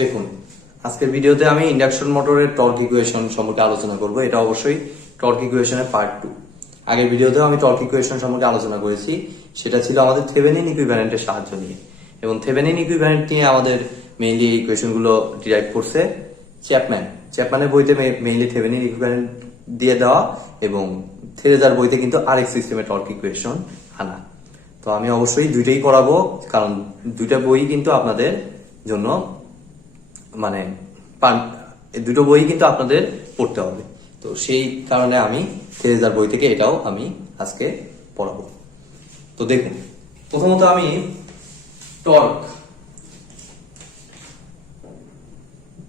দেখুন, আজকের ভিডিওতে আমি ইন্ডাকশন মোটরের টর্ক ইকুয়েশন সম্পর্কে আলোচনা করব। এটা অবশ্যই টর্ক ইকুয়েশনের পার্ট 2। আগের ভিডিওতেও আমি টর্ক ইকুয়েশন সম্পর্কে আলোচনা করেছি, সেটা ছিল আমাদের থেভেনিন ইকুইভ্যালেন্টের সাহায্য নিয়ে। এবং থেভেনিন ইকুইভ্যালেন্ট নিয়ে আমাদের মেইনলি এই ইকুয়েশনগুলো ডিরাইভ করছে চ্যাপম্যানের বইতে মেইনলি থেভেনিন ইকুইভ্যালেন্ট দিয়ে দেওয়া, এবং থেরেজার বইতে কিন্তু আরেক সিস্টেমের টর্ক ইকুয়েশন আনা। তো আমি অবশ্যই দুইটাই করাবো, কারণ দুইটা বই কিন্তু আপনাদের জন্য মানে দুটো বই কিন্তু আপনাদের পড়তে হবে। তো সেই কারণে আমি থেরেজার বই থেকে এটাও আমি আজকে পড়াবো। তো দেখুন, প্রথমত আমি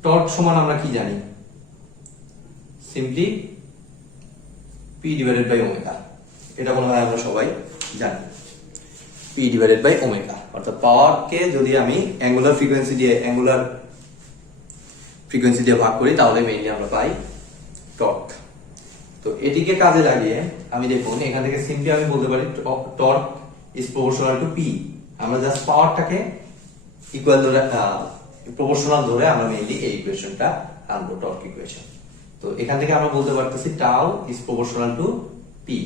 টর্ক সমান আমরা কি জানি? Simply P divided by omega. এটা মনে হয় আমরা সবাই জানি, পি ডিভাইডেড বাই ওমেগা। অর্থাৎ পাওয়ারকে যদি আমি অ্যাঙ্গুলার ফ্রিকোয়েন্সি দিয়ে ভাগ করি, তাহলে মেইনলি আমরা পাই টর্ক। তো এটিকে কাজে লাগিয়ে আমি দেখুন, এখান থেকে সিম্পলি আমি বলতে পারি torque is proportional to P. আমরা জাস্ট পাওয়ারটাকে ইকুয়াল ধরে প্রপোর্শনাল ধরে আমরা মেইনলি এই ইকুয়েশনটা আনবো, টর্ক ইকুয়েশন। তো এখান থেকে আমরা বলতে পারতেছি tau is proportional to P.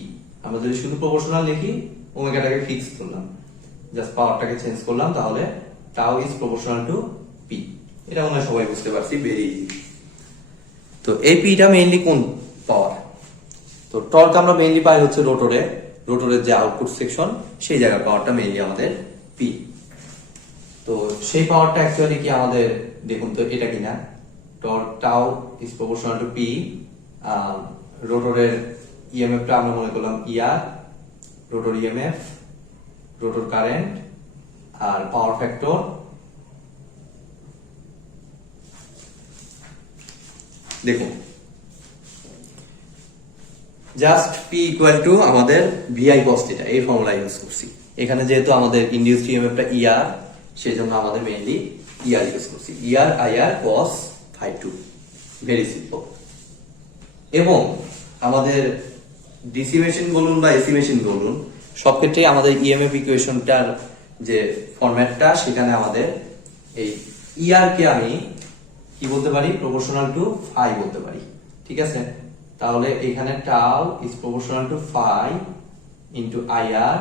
আমরা যদি শুধু প্রপোর্শনাল লিখি, ওমেগাটাকে ফিক্স করলাম, জাস্ট পাওয়ারটাকে চেঞ্জ করলাম, তাহলে tau is proportional to P. এটা মনে হয় সবাই বুঝতে পারছি, ভেরি ইজি। তো এই পিটা মেইনলি কোন পাওয়ার? তো টর্ক আমরা মেইনলি পাই হচ্ছে রোটরের যে আউটপুট সেকশন, সেই জায়গার পাওয়ারটা মেইনলি আমাদের পি। তো সেই পাওয়ারটা অ্যাকচুয়ালি কি আমাদের দেখুন তো এটা কিনা, torque tau is proportional to P. রোটরের ইএমএফটা আমরা মনে করলাম E R, rotor EMF, rotor current, আর পাওয়ার ফ্যাক্টর। দেখুন, জাস্ট পি ইকুয়াল টু আমাদের ভিআই কস থিটা, এই ফর্মুলা ইউজ করছি। এখানে যেহেতু আমাদের ইনডিউসড ইএমএফটা ইআর, সেই জন্য আমাদের মেইনলি ইআর ইউজ করছি, ER IR cos phi two, very simple. এবং আমাদের ডিসি মেশিন বলুন বা এসি মেশিন বলুন, সব ক্ষেত্রেই আমাদের ইএমএফ ইকুয়েশনটার যে ফরম্যাটটা, সেখানে আমাদের এই ইআর কে আমি কি বলতে পারি? প্রপোর্শনাল টু ফাই বলতে পারি, ঠিক আছে? তাহলে এখানে tau is proportional to phi into IR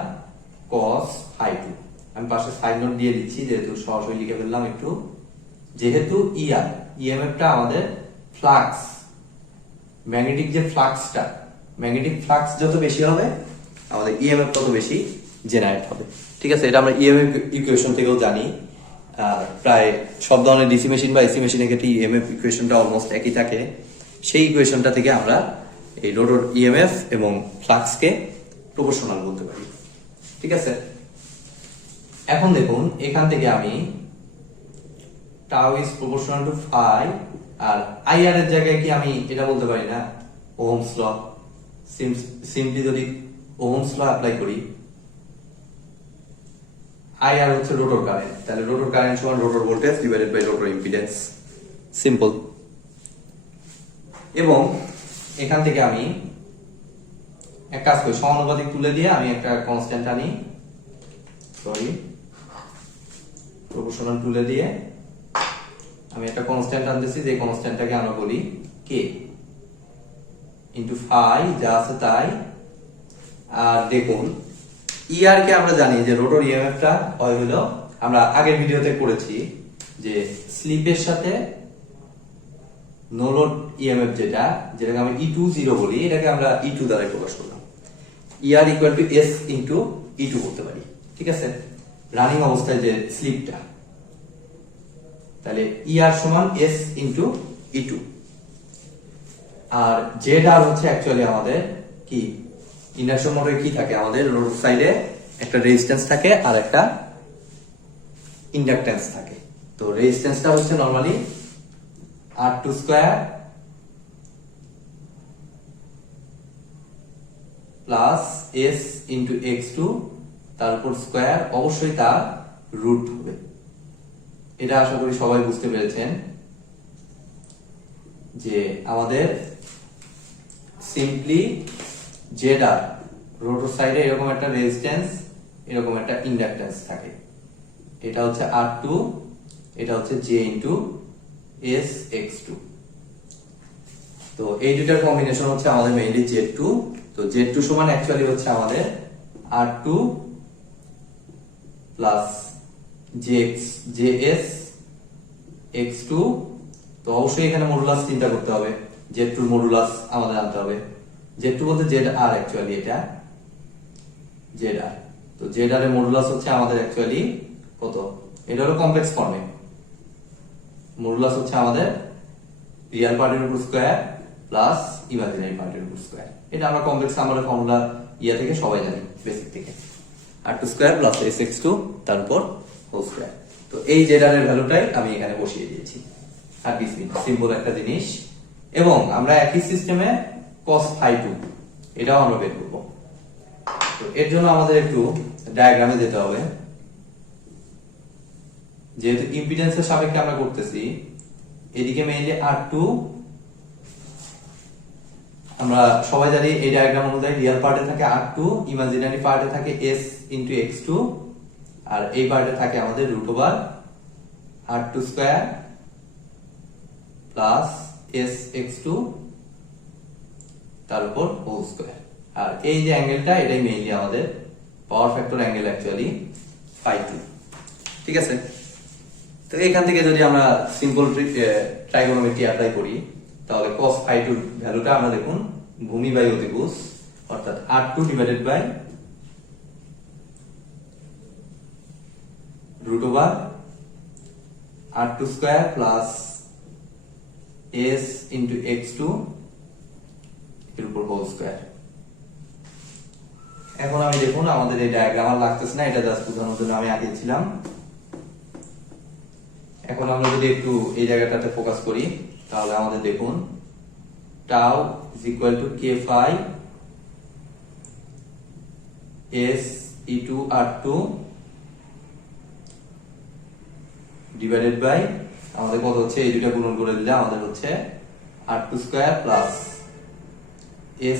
cos phi two. আমি পাশে সাইড নোট দিয়ে দিচ্ছি, যেহেতু সরাসরি লিখে ফেললাম একটু। যেহেতু ইআর ইএমএফটা আমাদের ফ্লাক্স, ম্যাগনেটিক যে ফ্লাক্সটা, ম্যাগনেটিক ফ্লাক্স যত বেশি হবে, আমাদের ইএমএফ তত বেশি জেনারেট হবে, ঠিক আছে? এটা আমরা ইএমএফ ইকুয়েশন থেকেও জানি। প্রায় সব ধরনের ডিসি মেশিন বা এসি মেশিনের ক্ষেত্রে ইএমএফ ইকুয়েশনটা অলমোস্ট একই থাকে। সেই ইকুয়েশনটা থেকে আমরা এই রোটর ইএমএফ এবং ফ্লাক্সকে প্রপোর্শনাল বলতে পারি, ঠিক আছে? এখন দেখুন, এখান থেকে আমি tau is proportional to phi, আর আইআর এর জায়গায় কি আমি এটা বলতে পারি না ওহমস ল? সিম্পলি যদি ওহমস ল অ্যাপ্লাই করি, আইআর হচ্ছে রোটর কারেন্ট, তাহলে রোটর কারেন্ট সমান rotor voltage divided by rotor impedance, simple. এবং এখান থেকে আমি এক কাজ করি, সমানুপাতিক তুলে দিয়ে আমি একটা কনস্ট্যান্ট আনি, প্রপোর্শনাল তুলে দিয়ে আমি একটা কনস্ট্যান্ট আনতেছি, যে কনস্ট্যান্টটাকে আমরা বলি কে ইনটু ফাই, যা আছে তাই। আর দেখুন, ইআর কে আমরা জানি যে রোটর ইএমএফটা হয় হলো, আমরা আগের ভিডিওতে করেছি যে স্লিপের সাথে নো লোড ইএমএফ, যেটাকে আমি E20 বলি, এটাকে আমরা E2 দ্বারা প্রকাশ করলাম। ER equal to S into E2 বলতে পারি, ঠিক আছে? রানিং অবস্থায় যে স্লিপটা, তাহলে ইআর সমান এস ইনটু E2। আর জেড আর হচ্ছে অ্যাকচুয়ালি আমাদের কি, ইন্ডাকশন মোটরে কি থাকে? আমাদের রোড সাইডে একটা রেজিস্ট্যান্স থাকে আর একটা ইন্ডাকট্যান্স থাকে। তো রেজিস্ট্যান্সটা হচ্ছে normally R2 square plus S into x2, তার উপর স্কয়ার, অবশ্যই তার রুট হবে। এটা আশা করি সবাই বুঝতে পেরেছেন যে আমাদের সিম্পলি জেড আর রোটর সাইডে এরকম একটা রেজিস্ট্যান্স, এরকম একটা ইন্ডাকট্যান্স থাকে। এটা হচ্ছে R2, এটা হচ্ছে J ইন্টু SX2। তো এই দুটার কম্বিনেশন হচ্ছে আমাদের মেইনলি Z2। তো Z2 সমান অ্যাকচুয়ালি হচ্ছে আমাদের R2 প্লাস JS X2। তো অবশ্যই এখানে মডুলাস চিন্তা করতে হবে, Z2 এর মডুলাস আমাদের আনতে হবে। Z2 বলতে ZR অ্যাকচুয়ালি, এটা ZR। তো ZR এর মডুলাস হচ্ছে আমাদের অ্যাকচুয়ালি কত, এটা হলো কমপ্লেক্স ফর্মে। মডুলাস হচ্ছে আমাদের রিয়েল পার্টের উপর স্কয়ার প্লাস ইমাজিনারি পার্টের উপর স্কয়ার। এটা আমরা কমপ্লেক্স নাম্বারের ফর্মুলা ইয়া থেকে সবাই জানি, বেসিক থেকে। R2 স্কয়ার প্লাস SX2 তারপর হোল স্কয়ার। তো এই ZR এর ভ্যালুটাই আমি এখানে বসিয়ে দিয়েছি। আর কিছু সিম্পল একটা জিনিস। এবং আমরা একই সিস্টেমে cos phi2 এটাও আমরা বের করব। তো এর জন্য আমাদের একটু ডায়াগ্রামে যেতে হবে। যেহেতু ইম্পিডেন্সের সাপেক্ষে আমরা করতেছি, এদিকে মেইনলি R2, আমরা সবাই জানি এই ডায়াগ্রাম অনুযায়ী রিয়েল পার্টে থাকে R2, ইমাজিনারি পার্টে থাকে S ইনটু X2, আর এই পার্টে থাকে আমাদের root over R2 square plus SX2 তারপর হোল স্কয়ার। আর এই যে অ্যাঙ্গেলটা, এটাই মেইনলি আমাদের power factor angle actually phi2। ঠিক আছে। তো এখান থেকে যদি আমরা সিম্পল ট্রাইগোনোমেট্রি অ্যাপ্লাই করি, তাহলে cos phi2 ভ্যালুটা আমরা দেখুন ভূমি বাই অতিভুজ, অর্থাৎ R2 divided by root over R2 square plus S into X2 এর উপর হোল স্কয়ার। এখন আমি দেখুন আমাদের এই ডায়াগ্রাম আর লাগতেছে না, এটা জাস্ট বোঝানোর জন্য আমি আঁকিয়েছিলাম। এখন আমরা যদি একটু এই জায়গাটাতে ফোকাস করি, তাহলে আমাদের দেখুন tau is equal to k phi S e2 R2 divided by আমাদের কত হচ্ছে, এই দুটো গুণন করে দিলে আমাদের হচ্ছে R2 স্কয়ার প্লাস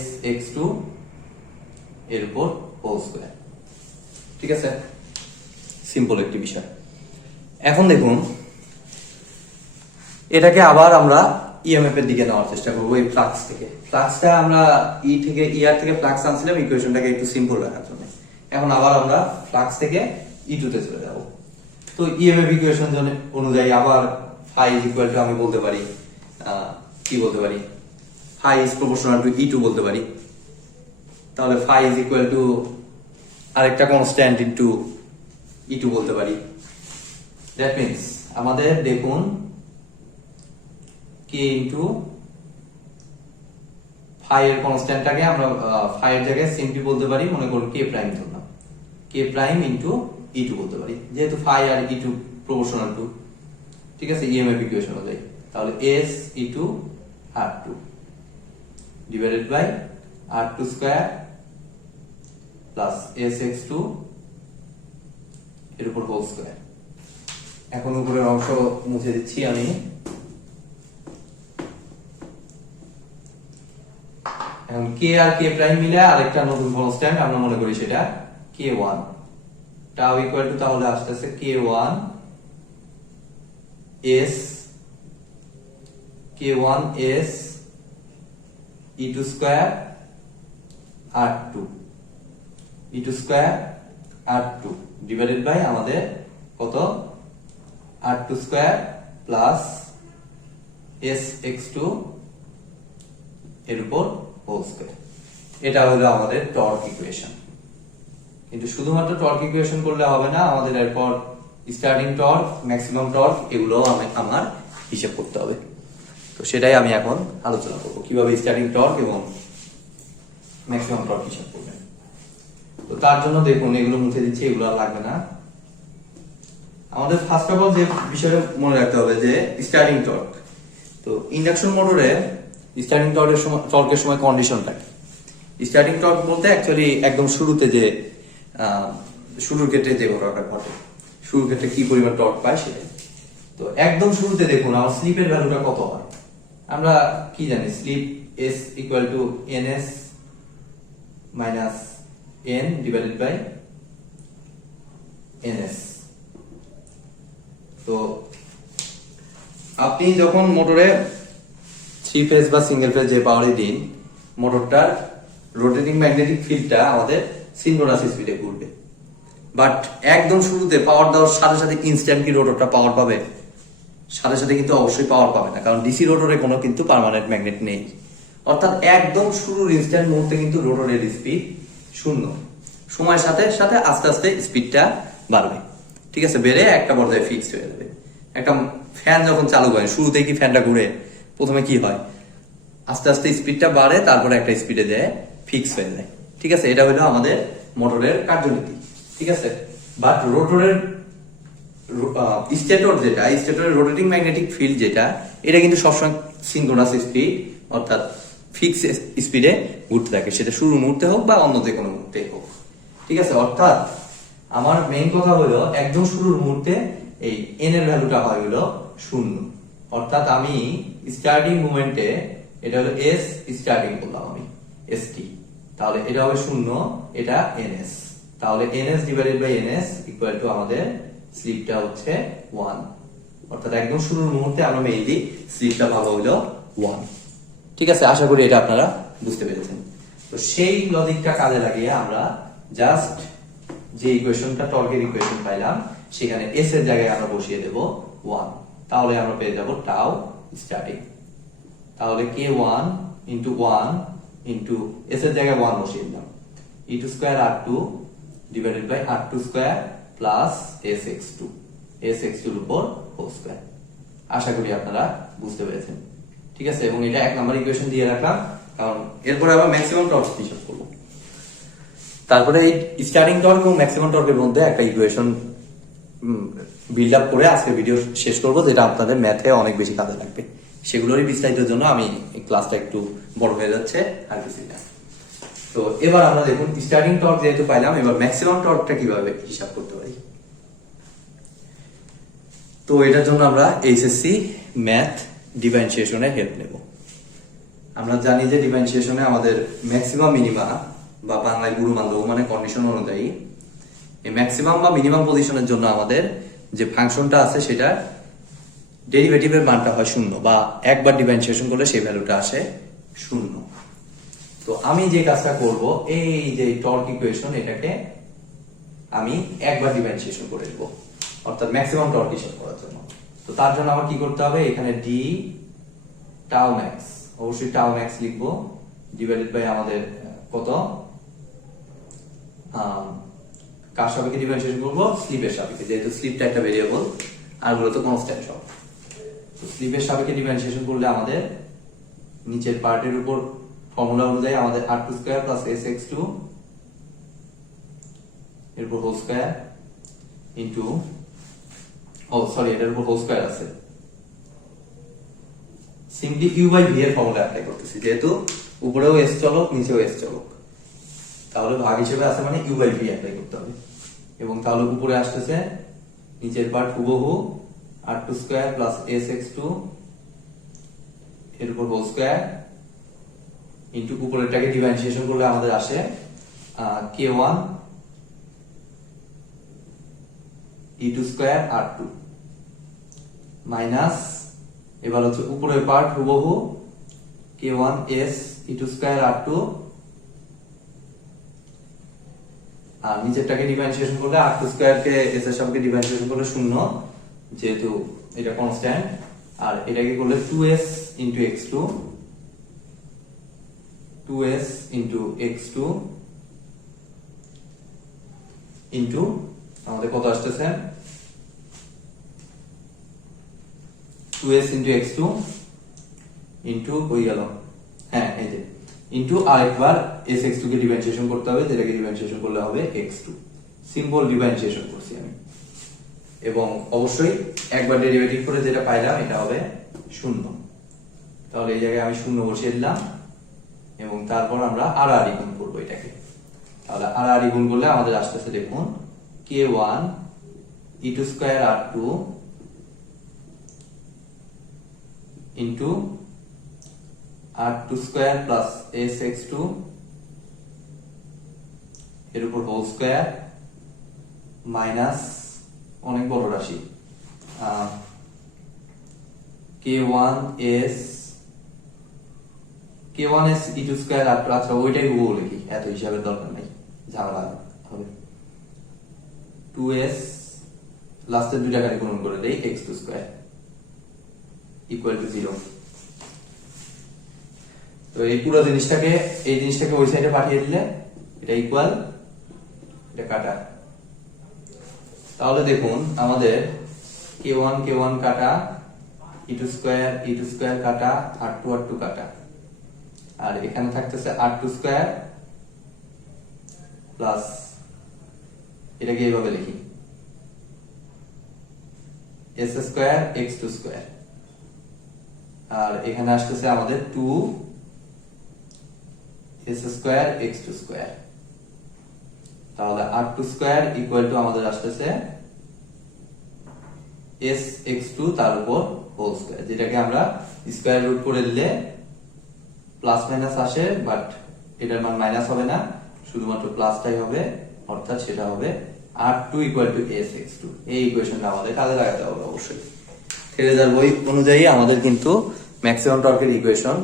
SX2 এর উপর হোল স্কয়ার। ঠিক আছে, সিম্পল একটি বিষয়। এখন দেখুন এটাকে আবার আমরা ইএমএফ এর দিকে নেওয়ার চেষ্টা করবো। এই ফ্লাক্স থেকে, ফ্লাক্সটা আমরা ER থেকে ফ্লাক্স আনছিলাম ইকুয়েশনটাকে একটু সিম্পল রাখার জন্য। এখন আবার আমরা ফ্লাক্স থেকে E2 তে চলে যাব। তো ইএমএফ ইকুয়েশন অনুযায়ী আবার phi is equal to আমি বলতে পারি কি বলতে পারি, phi is proportional to E2 বলতে পারি। তাহলে phi is equal to আরেকটা কনস্ট্যান্ট ইনটু E2 বলতে পারি। দ্যাট মিন্স আমাদের দেখুন k ইনটু phi এর কনস্ট্যান্টটাকে আমরা phi এর জায়গায় সিম্পলি বলতে পারি, মনে করুন k প্রাইম ধরলাম, k প্রাইম ইনটু E2 বলতে পারি, যেহেতু phi R E2 proportional to. ঠিক আছে, ইএমএফ ইকুয়েশন অনুযায়ী। তাহলে S E2 R2 divided by R2 square plus SX2 এর উপর হোল স্কয়ার। এখন উপরের অংশ মুছে দিচ্ছি আমি। এখন k আর k প্রাইম মিলে আরেকটা নতুন কনস্ট্যান্ট আমরা মনে করি, সেটা k1 টাউ ইকুয়াল টু, তাহলে আসতেছে k1 S E2 square R2 E2 square R2 divided by আমাদের কত R2 স্কয়ার প্লাস SX2 এর উপর হোল স্কয়ার। এটা হলো আমাদের টর্ক ইকুয়েশন। কিন্তু শুধুমাত্র টর্ক ইকুয়েশন করলে হবে না, আমাদের এরপর স্টার্টিং টর্ক, ম্যাক্সিমাম টর্ক এগুলো আমার হিসাব করতে হবে। তো সেটাই আমি এখন আলোচনা করব, কিভাবে স্টার্টিং টর্ক এবং ম্যাক্সিমাম টর্ক হিসাব করবেন। তো তার জন্য দেখুন এগুলো মুছে দিচ্ছি, এগুলো আর লাগবে না। আমাদের ফার্স্ট অফ অল যে বিষয়টা মনে রাখতে হবে যে স্টার্টিং টর্ক। তো ইন্ডাকশন মোটরে স্টার্টিং টর্কের সময় কন্ডিশন থাকে। স্টার্টিং টর্ক বলতে অ্যাকচুয়ালি একদম শুরুতে যে শুরুর ক্ষেত্রে যে ঘটনাটা ঘটে, শুরুর ক্ষেত্রে কি পরিমাণ টর্ক পায় সেটাই। তো একদম শুরুতে দেখুন আমার স্লিপের ভ্যালুটা কত হয়, আমরা কি জানি slip S equal to NS minus n divided by ns। তো আপনি যখন মোটরে 3 ফেজ বা সিঙ্গেল ফেজ যে পাওয়ারই দিন, মোটরটার রোটেটিং ম্যাগনেটিক ফিল্ডটা আমাদের সিনক্রোনাস স্পিডে ঘুরবে। বাট একদম শুরুতে পাওয়ার দেওয়ার সাথে সাথে ইনস্ট্যান্ট কি রোটরটা পাওয়ার পাবে? সাথে সাথে কিন্তু অবশ্যই পাওয়ার পাবে না, কারণ ডিসি রোটরে কোনো কিন্তু পার্মানেন্ট ম্যাগনেট নেই। অর্থাৎ একদম শুরুর ইনস্ট্যান্ট মুহূর্তে কিন্তু রোটরের স্পিড 0। সময়ের সাথে সাথে আস্তে আস্তে স্পিডটা বাড়বে, ঠিক আছে, বেড়ে একটা পর্যায়ে ফিক্সড হয়ে যাবে। একটা ফ্যান যখন চালু হয়, শুরুতেই কি ফ্যানটা ঘুরে? প্রথমে কি হয়? আস্তে আস্তে স্পিডটা বাড়ে, তারপরে একটা স্পিডে যায় ফিক্স হয়ে যায়, ঠিক আছে। এটা হলো আমাদের মোটরের কার্যনীতি, ঠিক আছে। বাট রোটরের স্টেটরের রোটেটিং ম্যাগনেটিক ফিল্ড যেটা, এটা কিন্তু সবসময় সিনক্রোনাস স্পিড অর্থাৎ ফিক্স স্পিডে ঘুরতে থাকে, সেটা শুরুর মুহূর্তে হোক বা অন্য যে কোনো মুহূর্তে হোক, ঠিক আছে। অর্থাৎ আমার মেইন কথা হলো একদম শুরুর মুহূর্তে এই এন এর ভ্যালুটা হয় হলো 0। অর্থাৎ আমি স্টার্টিং মুভমেন্টে এটা হলো এস স্টার্টিং করলাম আমি এসটি, তাহলে এটা হবে 0, এটা এনএস। তাহলে NS divided by NS equal to আমাদের স্লিপটা হচ্ছে 1। অর্থাৎ একদম শুরুর মুহূর্তে আমরা মেইনলি স্লিপটা পাবো হলো 1, ঠিক আছে। আশা করি এটা আপনারা বুঝতে পেরেছেন। তো সেই লজিকটা কাজে লাগিয়ে আমরা জাস্ট যে ইকুয়েশনটা টর্কের ইকুয়েশন পাইলাম, সেখানে এস এর জায়গায় আমরা বসিয়ে দেব 1, তাহলে আমরা পেয়ে যাব টাউ স্টার্টিং। তাহলে k1 ইন্টু 1 ইন্টু এস এর জায়গায় 1 বসিয়ে দিলাম, e2 square r2 divided by r2 square plus sx2 এর উপর হোল স্কয়ার। আশা করি আপনারা বুঝতে পেরেছেন, ঠিক আছে। এবং এটা 1 নম্বর ইকুয়েশন দিয়ে রাখলাম, কারণ এরপরে আবার ম্যাক্সিমাম টর্ক হিসাব করব। তারপরে এই স্টার্টিং টর্ক এবং ম্যাক্সিমাম টর্কের মধ্যে একটা ইকুয়েশন বিল্ড আপ করে আজকে ভিডিও শেষ করব, যেটা আপনাদের ম্যাথে অনেক বেশি কাজে লাগবে। সেগুলোরই বিস্তারিতের জন্য আমি ক্লাসটা একটু বড় হয়ে যাচ্ছে আর কিছু না। তো এবার আমরা দেখুন স্টার্টিং টর্ক যেহেতু পাইলাম, এবার ম্যাক্সিমাম টর্কটা কিভাবে হিসাব করতে পারি। তো এটার জন্য আমরা এইচএসসি ম্যাথ ডিফারেন্সিয়েশনে হেল্প নেব। আমরা জানি যে ডিফারেন্সিয়েশনে আমাদের ম্যাক্সিমাম মিনিমা বা বাংলায় গুরুমান লঘুমানের কন্ডিশন অনুযায়ী এই ম্যাক্সিমাম বা মিনিমাম পজিশনের জন্য আমাদের যে ফাংশনটা আছে সেটা ডেরিভেটিভের মানটা হয় 0, বা একবার ডিফারেন্সিয়েশন করলে সেই ভ্যালুটা আসে 0। তো আমি যে কাজটা করব, এই যে টর্ক ইকুয়েশন এটাকে আমি একবার ডিফারেন্সিয়েশন করে দেব, অর্থাৎ ম্যাক্সিমাম টর্ক হিসাব করার জন্য। তো তার জন্য আমার কি করতে হবে, এখানে ডি টাউ ম্যাক্স, অবশ্যই টাউ ম্যাক্স লিখবো, ডিভাইডেড বাই আমাদের কত, কার সাপেক্ষে ডিফারেন্সিয়েশন করব, স্লিপের সাপেক্ষে, যেহেতু স্লিপটা একটা ভেরিয়েবল আর গুলো তো কনস্ট্যান্ট সব। তো স্লিপের সাপেক্ষে ডিফারেন্সিয়েশন করলে আমাদের নিচের পার্টের উপর ফর্মুলা অনুযায়ী আমাদের r2 স্কয়ার প্লাস sx2 এর উপর হোল স্কয়ার ইনটু, এটার উপর হোল স্কয়ার আছে, সিম্পলি u বাই v এর ফর্মুলা অ্যাপ্লাই করতেছি, যেহেতু উপরেও s চলক নিচেও s চলক, তাহলে ভাগ হিসেবে আছে মানে u বাই v অ্যাপ্লাই করতে হবে। এবং তাহলে উপরে আসতেছে নিচের পার্ট হুবহু r2 স্কয়ার প্লাস sx2 এর উপর হোল স্কয়ার ইনটু উপরেরটাকে ডিফারেন্সিয়েশন করলে আমাদের আসে k1 e2 square r2 minus, এবার হচ্ছে উপরের পার্ট হুবহু k1 s e2 square r2, আর নিচেরটাকে ডিফারেন্সিয়েশন করলে r2 স্কয়ার কে s এর সাপেক্ষে ডিফারেন্সিয়েশন করলে 0, যেহেতু এটা কনস্ট্যান্ট, আর এটাকে করলে 2s into x2 2s into x2 into আমাদের কত আসতেছে 2s into x2 into কই গেল, হ্যাঁ এই যে ইনটু আরেকবার sx2 কে ডিফারেন্সিয়েশন করতে হবে, যেটাকে ডিফারেন্সিয়েশন করলে হবে x2, সিম্পল ডিফারেন্সিয়েশন করছি আমি। এবং অবশ্যই একবার ডেরিভেটিভ করে যেটা পাইলাম এটা হবে 0, তাহলে এই জায়গায় আমি 0 বসিয়ে দিলাম। এবং তারপর আমরা আর গুণ করব এটাকে, তাহলে আর গুণ করলে আমাদের আসতেছে দেখুন k1 e2 square r2 into r2 square plus sx2 এর উপর হোল স্কয়ার মাইনাস অনেক বড় রাশি k1s e2 স্কয়ার আর আচ্ছা ওইটাই হুবহু লিখি, এত হিসাবের দরকার নাই, ঝামেলা হবে। 2s লাস্টের দুইটা গাড়ি গুণন করে দেই x2 স্কয়ার ইকুয়াল টু 0। তো এই পুরো জিনিসটাকে ওই সাইডে পাঠিয়ে দিলে এটা ইকুয়াল, এটা কাটা। তাহলে দেখুন আমাদের k1 কাটা, e2 স্কয়ার কাটা, r2 কাটা, আর এখানে থাকতেছে r2 স্কয়ার প্লাস এটাকে এইভাবে লিখি s স্কয়ার x2 স্কয়ার, আর এখানে আসতেছে আমাদের 2 s স্কয়ার x2 স্কয়ার। তাহলে r2 স্কয়ার ইকুয়াল টু আমাদের আসতেছে s x2 তার উপর হোল স্কয়ার, যেটাকে আমরা স্কয়ার রুট করে দিলে প্লাস মাইনাস আসে, বাট এটার মান মাইনাস হবে না, শুধুমাত্র প্লাসটাই হবে, অর্থাৎ সেটা হবে r2 equal to s x2। এই ইকুয়েশনটা আমাদের কাজে লাগাতে হবে অবশ্যই। থেরেজার বই অনুযায়ী আমাদের কিন্তু ম্যাক্সিমাম টর্কের ইকুয়েশন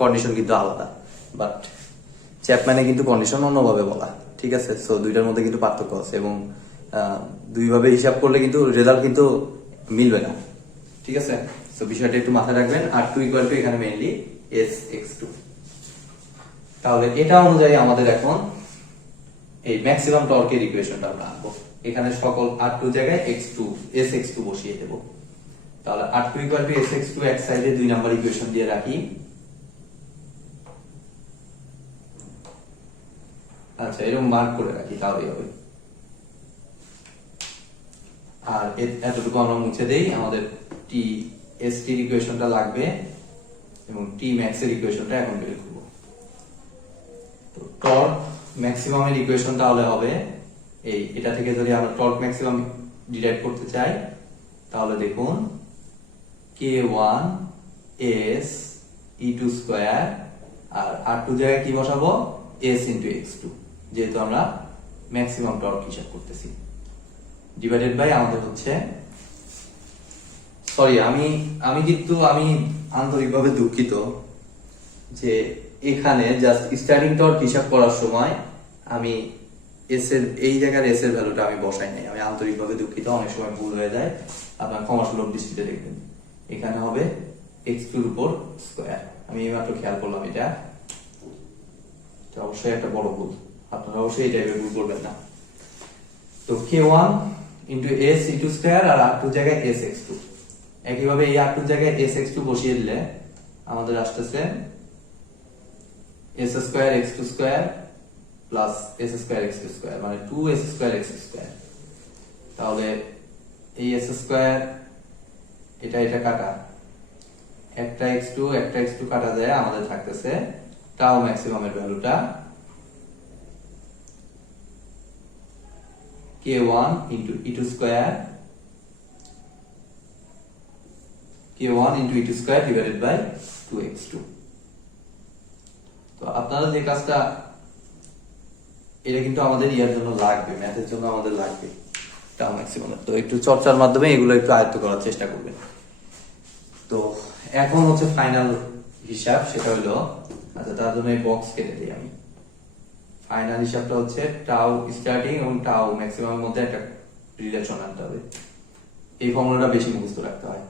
কন্ডিশন কিন্তু আলাদা, বাট চ্যাপম্যানে কিন্তু কন্ডিশন অন্যভাবে বলা, ঠিক আছে? সো দুইটার মধ্যে কিন্তু পার্থক্য আছে এবং দুইভাবে হিসাব করলে কিন্তু রেজাল্ট কিন্তু মিলবে না, ঠিক আছে? সো বিষয়টা একটু মাথায় রাখবেন। r2 ইকুয়াল টু এখানে মেইনলি s x2। তাহলে এটা অনুযায়ী আমাদের এখন এই ম্যাক্সিমাম টর্কের ইকুয়েশনটা আমরা আনবো। এখানে সকল r2 জায়গায় x2 s x2 বসিয়ে দেব। তাহলে r2 equal to s x2 এক সাইডে 2 নাম্বার ইকুয়েশন দিয়ে রাখি। আচ্ছা, এরকম মার্ক করে রাখি তাহলেই হবে। আর এতটুকু আমরা মুছে দেই, আমাদের টি এস টির ইকুয়েশনটা লাগবে এবং টি ম্যাক্স এর ইকুয়েশনটা এখন বের করব। তো টর্ক ম্যাক্সিমামের ইকুয়েশন তাহলে হবে এই, এটা থেকে যদি আমরা টর্ক ম্যাক্সিমাম ডিরাইভ করতে চাই তাহলে দেখুন k1 s e2 স্কয়ার আর r2 জায়গায় কি বসাবো s into x2, যেহেতু আমরা ম্যাক্সিমাম টর্ক হিসাব করতেছি, ডিভাইডেড বাই আমাদের হচ্ছে, সরি আমি আন্তরিকভাবে দুঃখিত যে এখানে জাস্ট স্টার্টিং টর্ক হিসাব করার সময় আমি এস এর এই জায়গার এস এর ভ্যালুটা আমি বসাই নাই, আমি আন্তরিকভাবে দুঃখিত, অনেক সময় ভুল হয়ে যায়, আপনার ক্ষমাসুলভ দৃষ্টিতে দেখবেন। এখানে হবে x2 এর উপর স্কয়ার, আমি এইমাত্র খেয়াল করলাম, এটা অবশ্যই একটা বড় ভুল, আপনারা অবশ্যই এই টাইপের ভুল করবেন না। তো k1 into s e2 square আর r2 জায়গায় s x2, একইভাবে এই r2 জায়গায় s x2 বসিয়ে দিলে আমাদের আসতেছে s square x2 square plus s square x2 square, মানে 2s স্কয়ার x স্কয়ার। তাহলে এই s স্কয়ার এটা কাটা, একটা x2 কাটা যায়, আমাদের থাকতেছে টাও ম্যাক্সিমামের ভ্যালুটা k1 into e2 square divided by 2x2। তো আপনারা যে কাজটা, এটা কিন্তু আমাদের ইয়ার জন্য লাগবে, ম্যাথের জন্য আমাদের লাগবে টাও ম্যাক্সিমাম, তো একটু চর্চার মাধ্যমে এগুলো একটু আয়ত্ত করার চেষ্টা করবেন। তো এখন হচ্ছে ফাইনাল হিসাব, সেটা হলো, আচ্ছা তার জন্য এই বক্স কেটে দিই আমি। ফাইনাল হিসাবটা হচ্ছে টাও স্টার্টিং এবং টাও ম্যাক্সিমামের মধ্যে একটা রিলেশন আনতে হবে, এই ফর্মুলাটা বেশি মুখস্থ রাখতে হয়।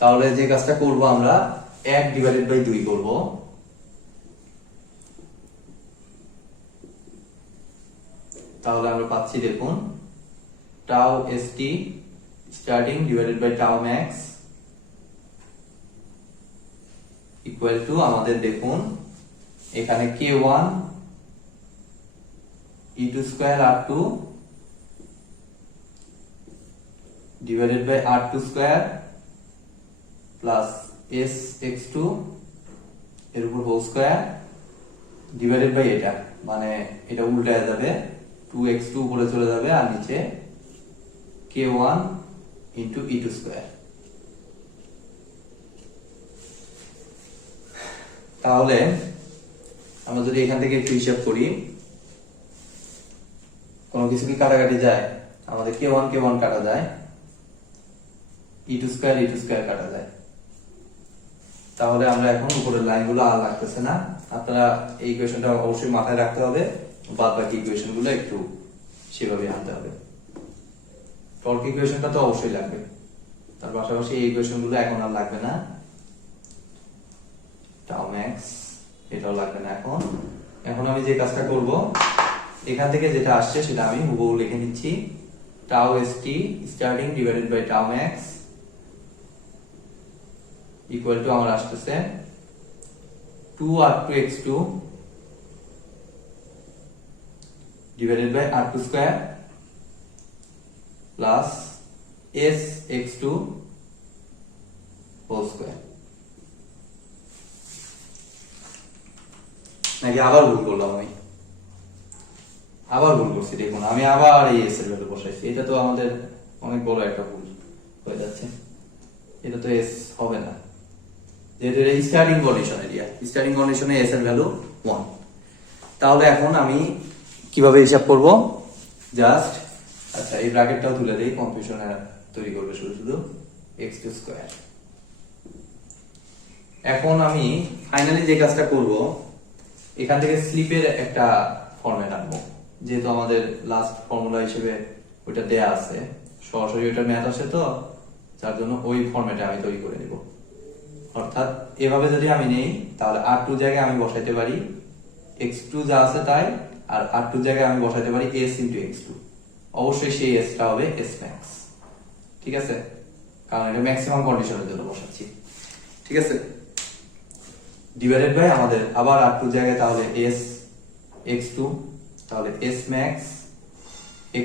তাহলে যে কাজটা করব আমরা 1 ডিভাইডেড বাই 2 করব, তাহলে আমরা পাচ্ছি দেখুন tau st starting divided by tau max equal to আমাদের দেখুন এখানে k1 e2 square r2 divided by r2 square plus s x2 এর উপর হোল স্কয়ার ডিভাইডেড বাই এটা, মানে এটা উল্টায় যাবে, 2x2 উপরে চলে যাবে আর নিচে k1 into e2 স্কয়ার। তাহলে আমরা যদি এখান থেকে একটু হিসাব করি, কোনো কিছু কি কাটাকাটি যায়? আমাদের k1 কাটা যায়, e2 স্কয়ার কাটা যায়। তাহলে আমরা এখন উপরের লাইনগুলো আর লাগতেছে না। আপনারা এই ইকুয়েশনটা অবশ্যই মাথায় রাখতে হবে, বাদ বাকি ইকুয়েশনগুলো একটু সেভাবে আনতে হবে। টর্ক ইকুয়েশনটা তো অবশ্যই লাগবে, তার পাশাপাশি এই ইকুয়েশনগুলো এখন আর লাগবে না। টাউ ম্যাক্স এটাও লাগবে না এখন। এখন আমি যে কাজটা করব, এখান থেকে যেটা আসছে সেটা আমি হুবহু লিখে নিচ্ছি। Tau st starting divided by tau max equal to আমার আসতেছে 2r2 x2 divided by r2 square plus s x2 whole square. নাকি আবার ভুল করলাম? আমি আবার ভুল করছি। দেখুন আমি আবার এই s এর ভ্যালু বসাইছি, এটা তো আমাদের অনেক বড় একটা ভুল হয়ে যাচ্ছে। এটা তো s হবে না, যেহেতু এটা স্টার্টিং কন্ডিশন এরিয়া, স্টার্টিং কন্ডিশনে s এর ভ্যালু 1। তাহলে এখন আমি কিভাবে হিসাব করব? জাস্ট আচ্ছা এই ব্র্যাকেটটাও তুলে দেই, কনফিউশন তৈরি করবে শুধু শুধু। x2 square. এখন আমি ফাইনালি যে কাজটা করব, এখান থেকে স্লিপের একটা ফরম্যাট আনবো, যেহেতু আমাদের লাস্ট ফর্মুলা হিসেবে ওইটা দেয়া আছে, সরাসরি ওইটা ম্যাথ আসে, তো যার জন্য ওই ফরম্যাটে আমি তৈরি করে নিব। অর্থাৎ এভাবে যদি আমি নেই, তাহলে r2 জায়গায় আমি বসাইতে পারি x2 যা আছে তাই, আর r2 জায়গায় আমি বসাইতে পারি s into x2। অবশ্যই সেই s টা হবে s max, ঠিক আছে? কারণ এটা ম্যাক্সিমাম কন্ডিশনের জন্য বসাচ্ছি, ঠিক আছে? ডিভাইডেড বাই আমাদের আবার r2 জায়গায় তাহলে s x2, তাহলে s max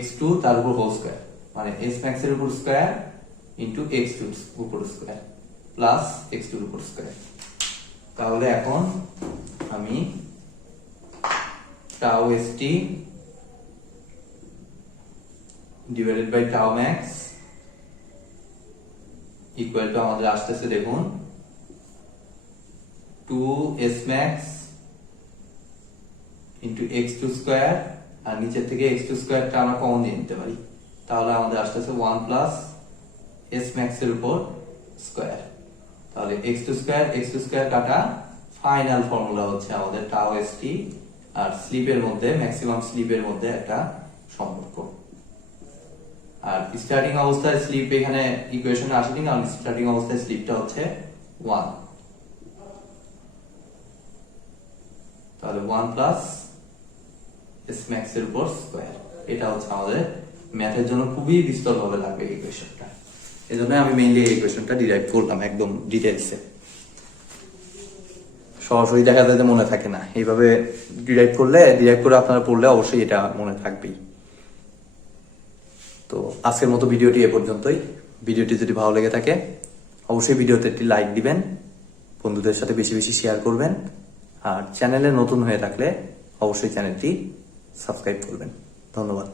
x2 তার উপর হোল স্কয়ার, মানে s max এর উপর স্কয়ার ইনটু x2 এর উপর স্কয়ার প্লাস x2 এর উপর স্কয়ার। তাহলে এখন আমি tau st divided by tau max equal to আমাদের আসতেছে, দেখুন 2s max into x2 square, আর নিচের থেকে x2 স্কয়ারটা আমরা কমন দিয়ে নিতে পারি, তাহলে আমাদের আসতেছে 1 প্লাস s max এর উপর স্কয়ার। তাহলে x2 স্কয়ার কাটা ফাইনাল ফর্মুলা হচ্ছে আমাদের টাউ st আর স্লিপের মধ্যে, ম্যাক্সিমাম স্লিপের মধ্যে একটা সম্পর্ক। আর স্টার্টিং অবস্থায় স্লিপ এখানে ইকুয়েশনে আসেনি, কারণ স্টার্টিং অবস্থায় স্লিপটা হচ্ছে 1। তাহলে 1 প্লাস s max এর উপর স্কয়ার। এটা হচ্ছে আমাদের ম্যাথের জন্য খুবই বিস্তরভাবে লাগবে এই ইকুয়েশনটা, এজন্য আমি মেইনলি এই ইকুয়েশনটা ডিরাইভ করলাম একদম ডিটেইলসে। সরাসরি দেখা যায় যে মনে থাকে না, এইভাবে ডিরাইভ করে আপনারা পড়লে অবশ্যই এটা মনে থাকবেই। তো আজকের মতো ভিডিওটি এ পর্যন্তই। ভিডিওটি যদি ভালো লেগে থাকে অবশ্যই ভিডিওতে একটি লাইক দিবেন, বন্ধুদের সাথে বেশি বেশি শেয়ার করবেন, আর চ্যানেলে নতুন হয়ে থাকলে অবশ্যই চ্যানেলটি সাবস্ক্রাইব করবেন। ধন্যবাদ।